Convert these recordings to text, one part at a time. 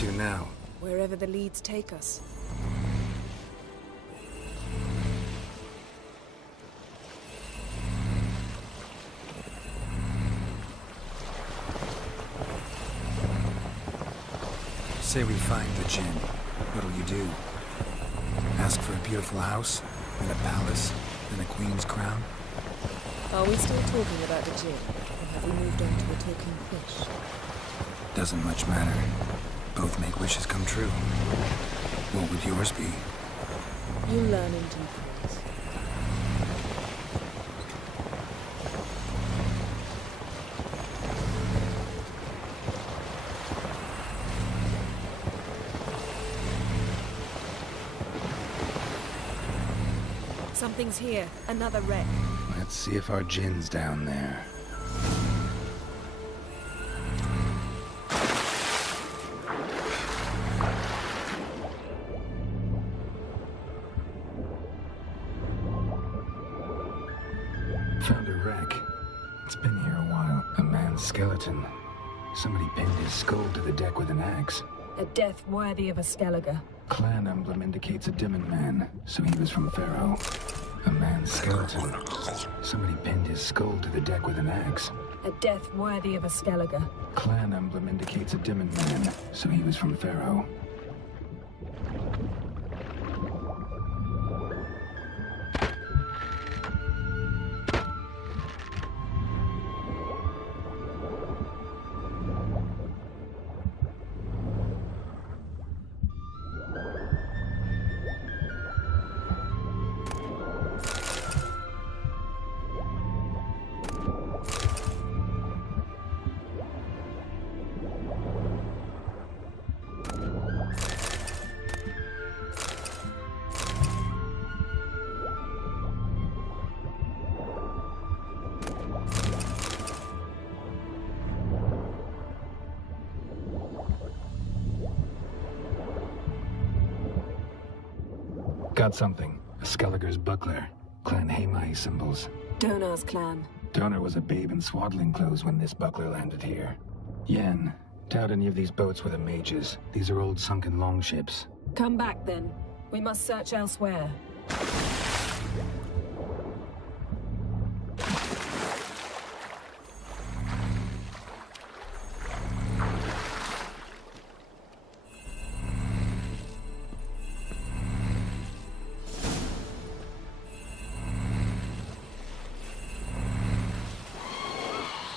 to now? Wherever the leads take us. Say we find the Jinn. What'll you do? Ask for a beautiful house, and a palace, and a queen's crown? Are we still talking about the Jinn? Or have we moved on to the talking fish? Doesn't much matter. Both make wishes come true. What would yours be? You learn in due course. Something's here. Another wreck. Let's see if our Jinn's down there. Found a wreck. It's been here a while. A man's skeleton. Somebody pinned his skull to the deck with an axe. A death worthy of a Skellige. Clan emblem indicates a Dimon man, so he was from Pharaoh. A man's skeleton. Somebody pinned his skull to the deck with an axe. A death worthy of a Skellige. Clan emblem indicates a Dimon man, so he was from Pharaoh. Got something. A Skellige's buckler. Clan Hamai symbols. Donar's clan. Donar was a babe in swaddling clothes when this buckler landed here. Yen, doubt any of these boats were the mages. These are old sunken longships. Come back then. We must search elsewhere.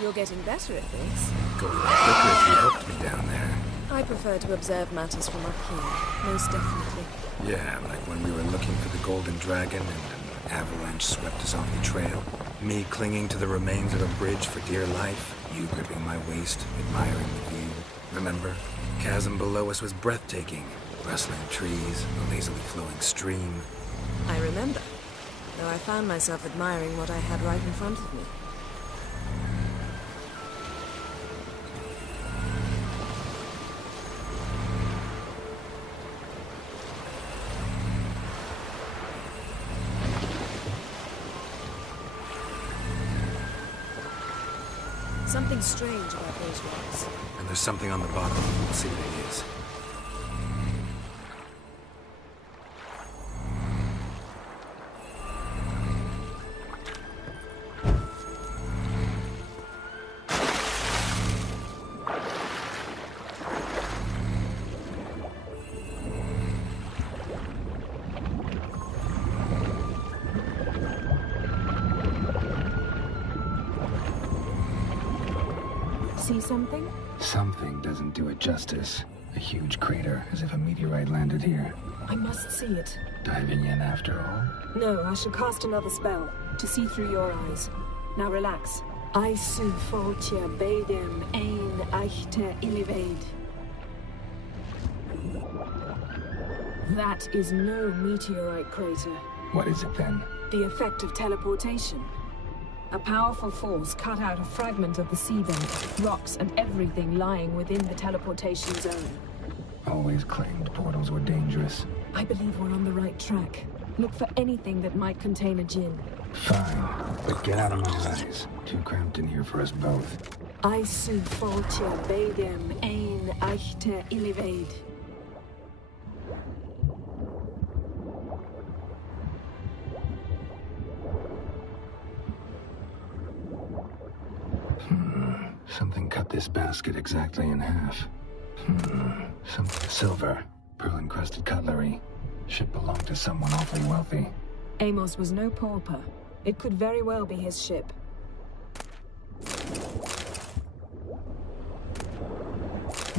You're getting better at this. Go a lot quicker if you helped me down there. I prefer to observe matters from up here, most definitely. Yeah, like when we were looking for the Golden Dragon and an avalanche swept us off the trail. Me clinging to the remains of a bridge for dear life. You gripping my waist, admiring the view. Remember? Chasm below us was breathtaking. Rustling trees, a lazily flowing stream. I remember, though I found myself admiring what I had right in front of me. Something strange about those rocks. And there's something on the bottom. We'll see what it is. See something? Something doesn't do it justice. A huge crater, as if a meteorite landed here. I must see it. Diving in after all? No, I shall cast another spell, to see through your eyes. Now relax. Aisu foltia bedem ein eichte illivaid. That is no meteorite crater. What is it then? The effect of teleportation. A powerful force cut out a fragment of the seabed, rocks and everything lying within the teleportation zone. Always claimed portals were dangerous. I believe we're on the right track. Look for anything that might contain a Jinn. Fine, but get out of my eyes. Too cramped in here for us both. Isu foltia bedem ein echte illivaid. Something cut this basket exactly in half. Something silver, pearl-encrusted cutlery. Ship belonged to someone awfully wealthy. Amos was no pauper. It could very well be his ship.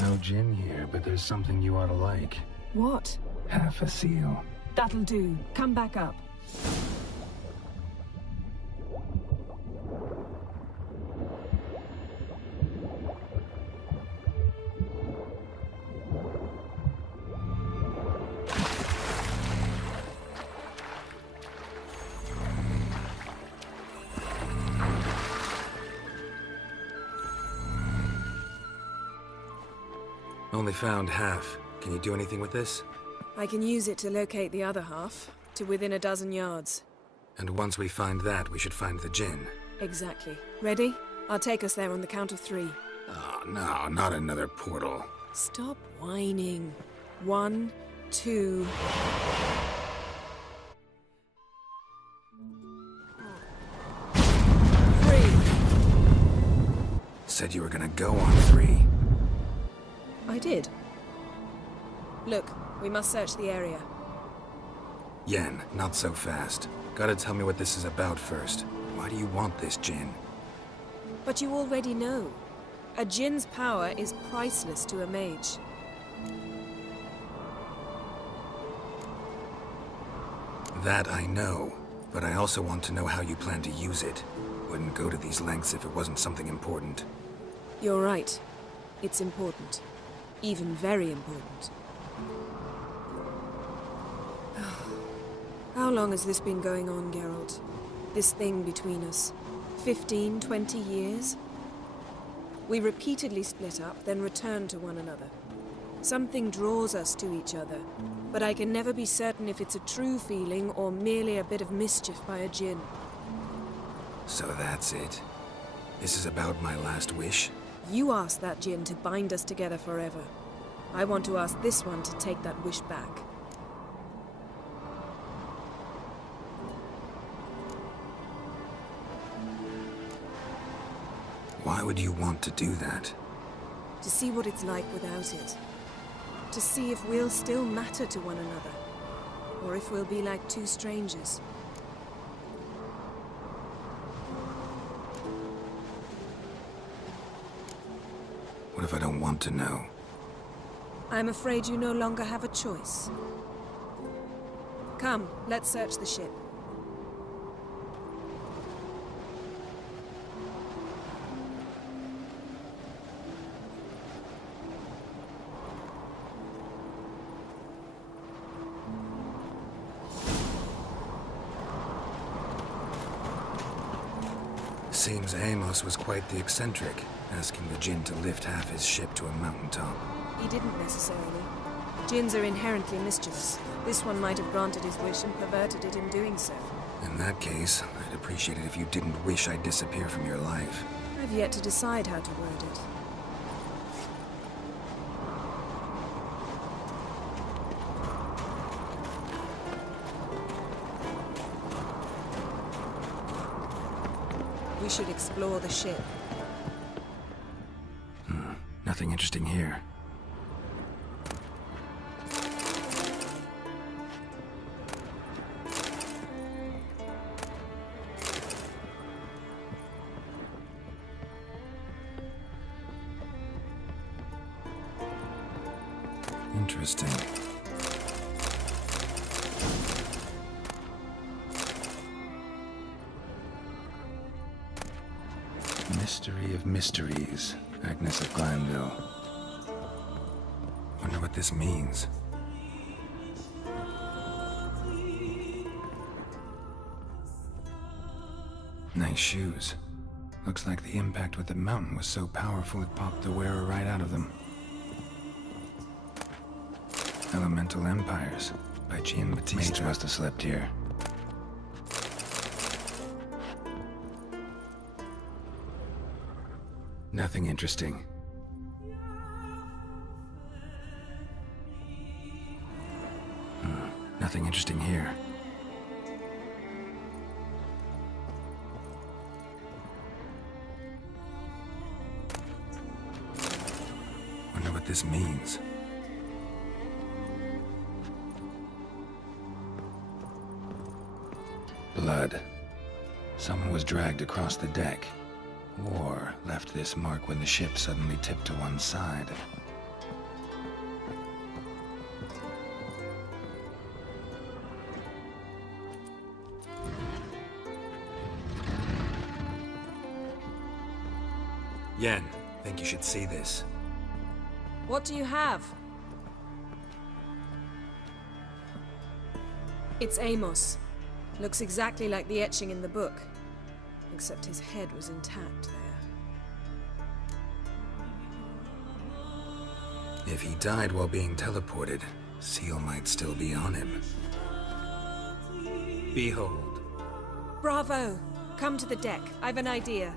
No gin here, but there's something you ought to like. What? Half a seal. That'll do. Come back up. Only found half. Can you do anything with this? I can use it to locate the other half, to within a dozen yards. And once we find that, we should find the gin. Exactly. Ready? I'll take us there on the count of 3. Oh, no, not another portal. Stop whining. 1, 2... Said you were gonna go on 3. I did. Look, we must search the area. Yen, not so fast. Gotta tell me what this is about first. Why do you want this gin? But you already know. A djinn's power is priceless to a mage. That I know, but I also want to know how you plan to use it. Wouldn't go to these lengths if it wasn't something important. You're right. It's important. Even very important. How long has this been going on, Geralt? This thing between us? 15, 20 years? We repeatedly split up, then return to one another. Something draws us to each other, but I can never be certain if it's a true feeling or merely a bit of mischief by a djinn. So that's it. This is about my last wish? You asked that djinn to bind us together forever. I want to ask this one to take that wish back. Why would you want to do that? To see what it's like without it. To see if we'll still matter to one another. Or if we'll be like two strangers. What if I don't want to know? I'm afraid you no longer have a choice. Come, let's search the ship. Seems Amos was quite the eccentric, asking the djinn to lift half his ship to a mountaintop. He didn't necessarily. Djinns are inherently mischievous. This one might have granted his wish and perverted it in doing so. In that case, I'd appreciate it if you didn't wish I'd disappear from your life. I've yet to decide how to word it. We should explore the ship. Nothing interesting here. Interesting. Mystery of mysteries, Agnes of Glanville. Wonder what this means. Nice shoes. Looks like the impact with the mountain was so powerful it popped the wearer right out of them. Elemental Empires by Giambattista. Mage must have slept here. Nothing interesting. Nothing interesting here. Wonder what this means. Blood. Someone was dragged across the deck. War left this mark when the ship suddenly tipped to one side. Yen, think you should see this. What do you have? It's Amos. Looks exactly like the etching in the book. Except his head was intact there. If he died while being teleported, Seal might still be on him. Behold. Bravo! Come to the deck. I've an idea.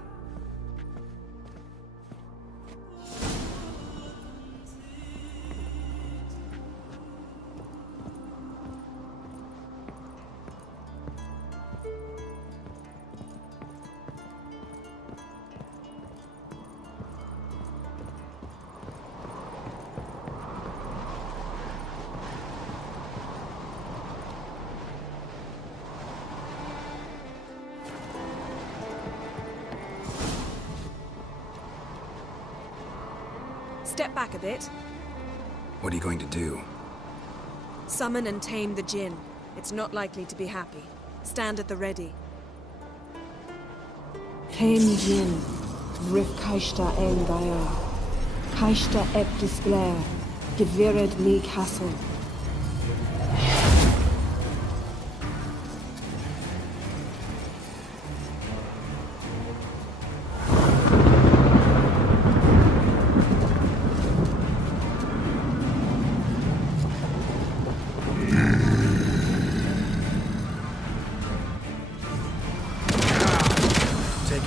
Step back a bit. What are you going to do? Summon and tame the Jinn. It's not likely to be happy. Stand at the ready. Tame Jinn, Rif Kaishta en Gaia, Kaishta ep disglair, Gevired mi castle.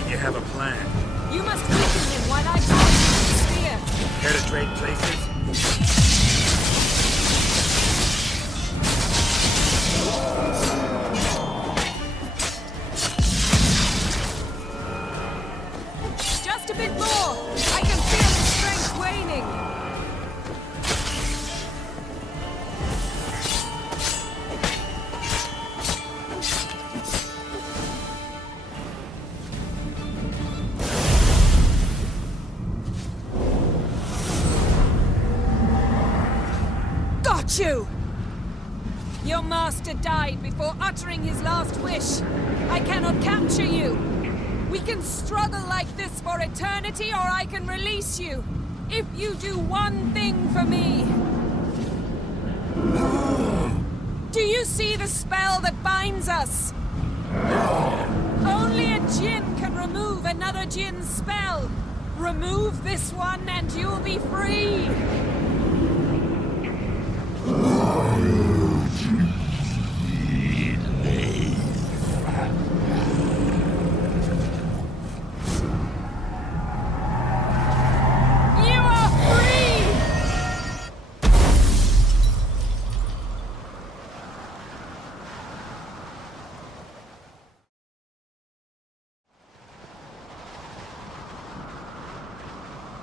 You have a plan. You must weaken him while I charge the spear. Care to trade places? Just a bit more. I can feel his strength waning. You! Your master died before uttering his last wish. I cannot capture you. We can struggle like this for eternity, or I can release you. If you do one thing for me. Do you see the spell that binds us? Only a Jinn can remove another Jinn's spell. Remove this one and you'll be free.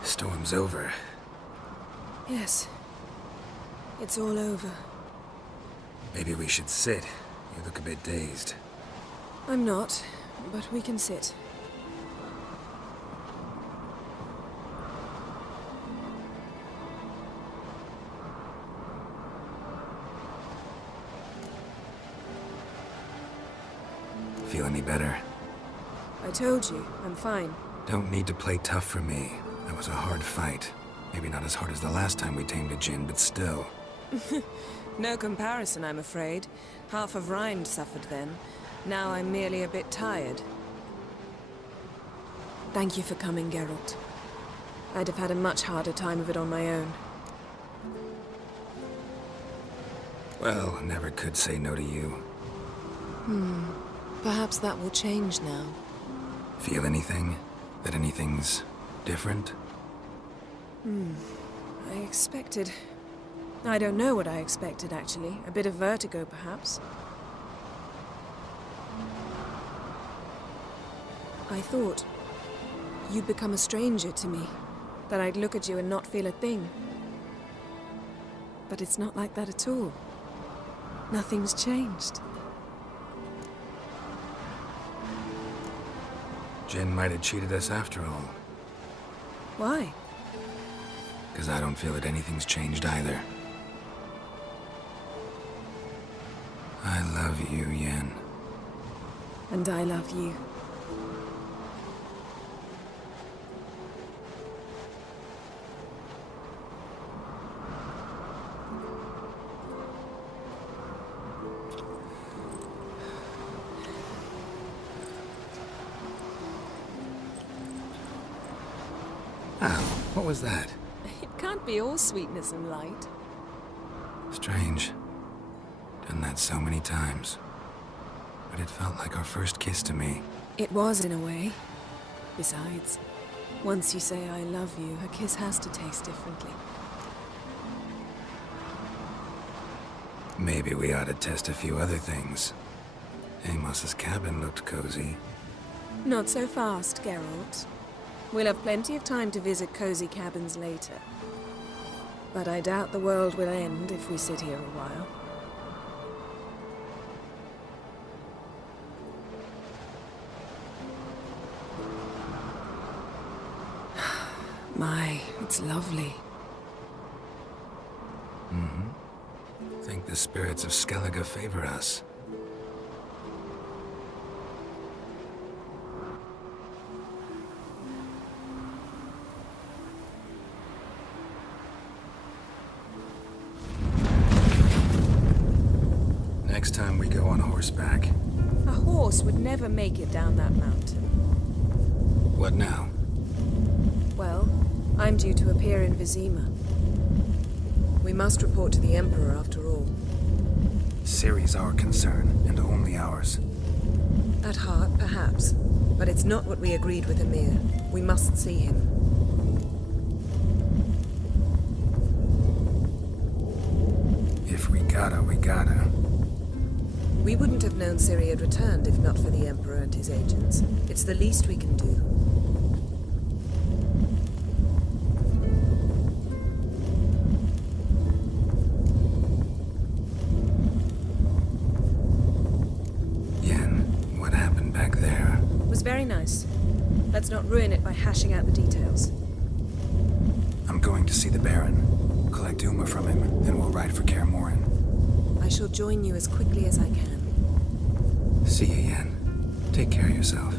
Storm's over. Yes. It's all over. Maybe we should sit. You look a bit dazed. I'm not, but we can sit. Feel any better? I told you, I'm fine. Don't need to play tough for me. That was a hard fight. Maybe not as hard as the last time we tamed a Jinn, but still. No comparison, I'm afraid. Half of Rind suffered then. Now I'm merely a bit tired. Thank you for coming, Geralt. I'd have had a much harder time of it on my own. Well, never could say no to you. Perhaps that will change now. Feel anything? That anything's Different? I expected... I don't know what I expected, actually. A bit of vertigo, perhaps. I thought you'd become a stranger to me. That I'd look at you and not feel a thing. But it's not like that at all. Nothing's changed. Jin might have cheated us after all. Why? Because I don't feel that anything's changed either. I love you, Yen. And I love you. Oh, what was that? It can't be all sweetness and light. Strange. Done that so many times. But it felt like our first kiss to me. It was, in a way. Besides, once you say I love you, a kiss has to taste differently. Maybe we ought to test a few other things. Amos's cabin looked cozy. Not so fast, Geralt. We'll have plenty of time to visit cozy cabins later. But I doubt the world will end if we sit here a while. My, it's lovely. Think the spirits of Skellige favor us. Next time we go on horseback. A horse would never make it down that mountain. What now? Well, I'm due to appear in Vizima. We must report to the Emperor after all. Ciri's our concern, and only ours. At heart, perhaps. But it's not what we agreed with Emir. We must see him. If we gotta, we gotta. We wouldn't have known Ciri had returned if not for the Emperor and his agents. It's the least we can do. Yen, what happened back there? It was very nice. Let's not ruin it by hashing out the details. I'm going to see the Baron. Collect Uma from him, then we'll ride for Kaer Morhen. I shall join you as quickly as I can. See you, Yen. Take care of yourself.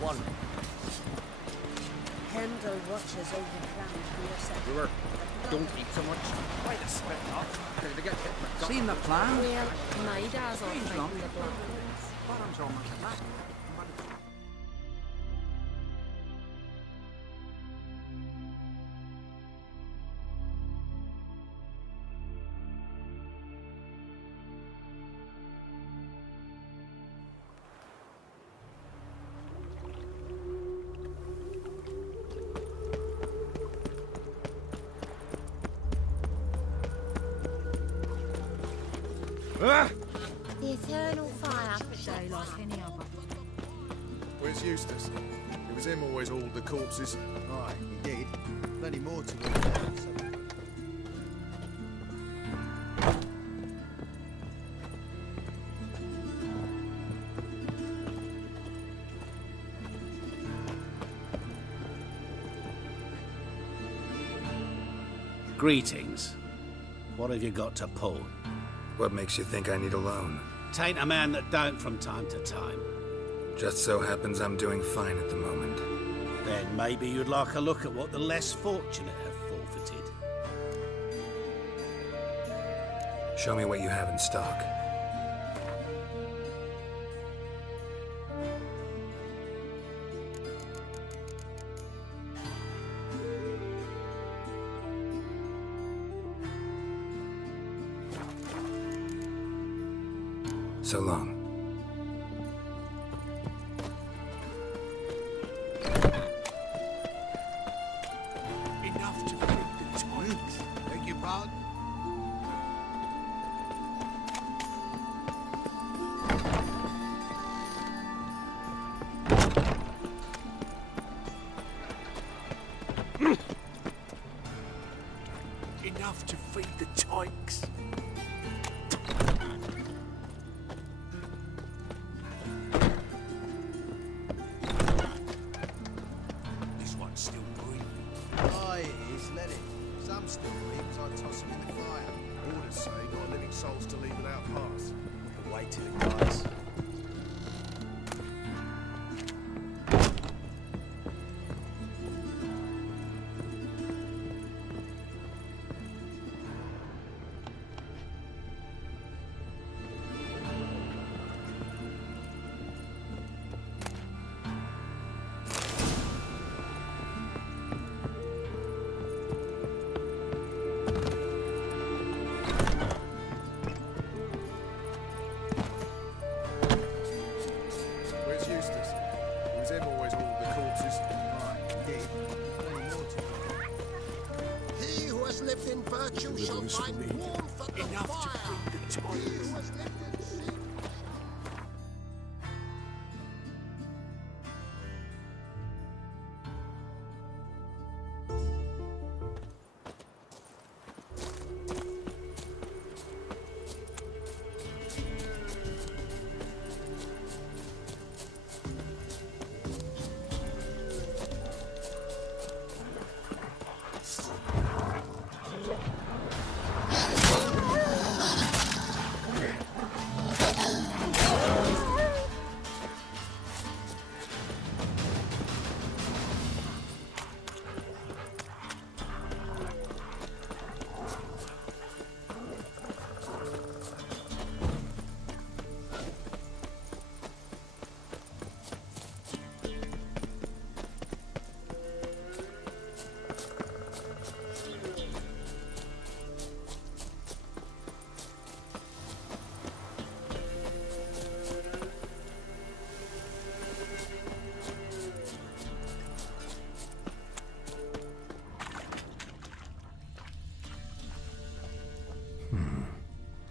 One. Handle watches over plans for yourself. Brewer, don't eat so much. Why the spit up? Seen the plan? Well, my dad's all Strange fighting lump. the plans. Bottom's almost a black. The eternal fire. Day like any other. Where's Eustace? It was him always hauled the corpses. Aye, he did. Plenty more to it. Greetings. What have you got to pull? What makes you think I need a loan? Tain't a man that don't from time to time. Just so happens I'm doing fine at the moment. Then maybe you'd like a look at what the less fortunate have forfeited. Show me what you have in stock. So long. Enough to feed the twigs. Beg your pardon? Enough to feed the tykes. This one's still breathing. Aye, it is. Let it. Some still breathe, I toss him in the fire. Orders say not a living soul's to leave without pass. Wait till it dies. Where's Eustace? It was him always hauled the corpses. Aye, he did. Plenty more to it. He who has lived in virtue shall find warmth at the Enough to fire. feed the He tykes. who has lived in sin.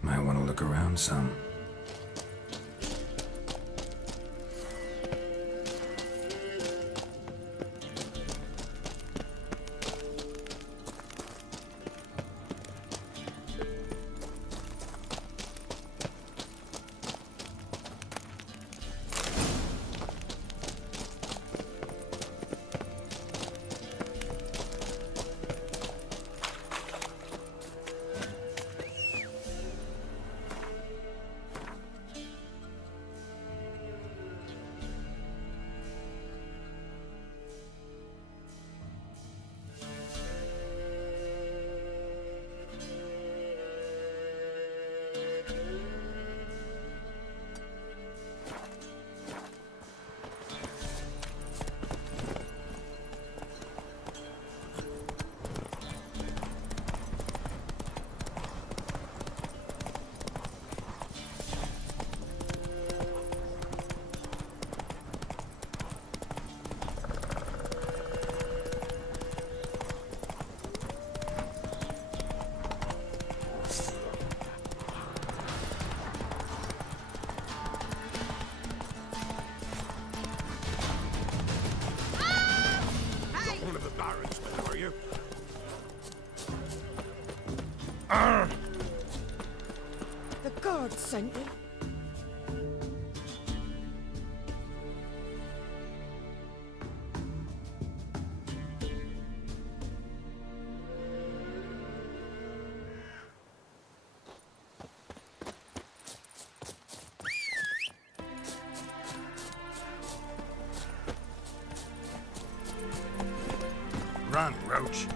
Might want to look around some. sent you? Run, Roach.